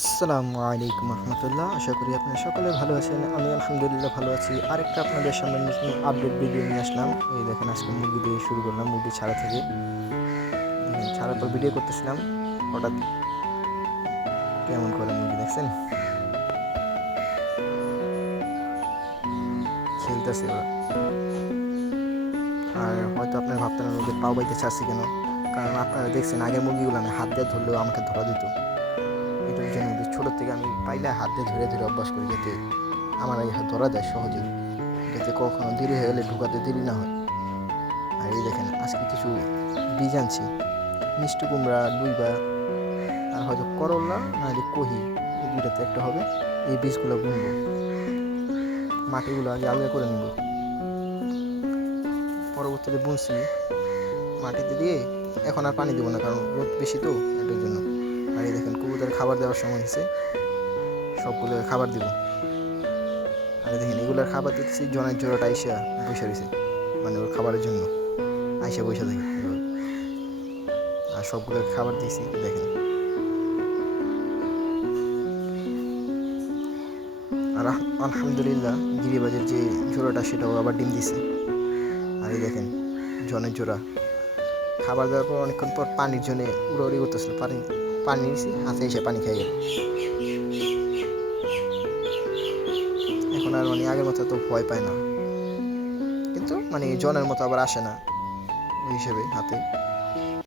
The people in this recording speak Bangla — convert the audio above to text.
আসসালামু আলাইকুম রহমতুল্লাহ। আশা করি আপনারা সকলে ভালো আছেন। আমি আলহামদুলিল্লাহ ভালো আছি। আরেকটা আপনাদের সামনে নতুন আপডেট ভিডিও নিয়ে আসলাম। এই দেখেন আজকে মুরগি দিয়ে শুরু করলাম, মুরগি ছাড়া থেকে। দেখেন ছাড়ার পর ভিডিও করতেছিলাম, হঠাৎ কেমন করে মুরগি দেখছেন, খেলতেছে ওরা। আর হয়তো আপনারা ভাবতেন ওদের পাও বাইতে ছাড়ছি কেন, কারণ আপনারা দেখছেন আগের মুরগিগুলো আমি হাত দিয়ে ধরলেও আমাকে ধরা দিত। এটার জন্য ওদের ছোটোর থেকে আমি পাইলে হাত দিয়ে ধরে ধরে অভ্যাস করি, যাতে আমার এই হাত ধরা দেয় সহজেই, যাতে কখনো দেরি হয়ে গেলে ঢুকাতে দেরি না হয়। আর এই দেখেন আজকে কিছু বীজ আনছি, মিষ্টি কুমড়া, লুইবা, আর হয়তো করলা নাহলে কহি, এই দুইটাতে একটা হবে। এই বীজগুলো বুনবো, মাটিগুলো আগে আলগা করে নেব, পরবর্তীতে বুনছি মাটিতে দিয়ে। এখন আর পানি দেবো না, কারণ রোদ বেশি তো, এটার জন্য। আর এই দেখেন কবুতরের খাবার দেওয়ার সময় হয়েছে, সবগুলো খাবার দিব। আর দেখেন এগুলোর খাবার দিতেছি, জনের জোড়াটা আইসা বসে রয়েছে, মানে ওর খাবারের জন্য আইসা বসে থাকে। আর সবগুলো খাবার দিয়েছি দেখেন। আর আলহামদুলিল্লাহ গিরিবাজের যে জোড়াটা সেটাও আবার ডিম দিছে। আর এই দেখেন জনের জোড়া খাবার দেওয়ার পর অনেকক্ষণ পর পানির জন্য উড়াউড়ি করতেছিল, পানি নিয়েছি, হাতে এসে পানি খেয়ে গেল। এখন আর মানে আগের মতো তো ভয় পায় না, কিন্তু মানে জনের মতো আবার আসে না ওই হিসেবে হাতে।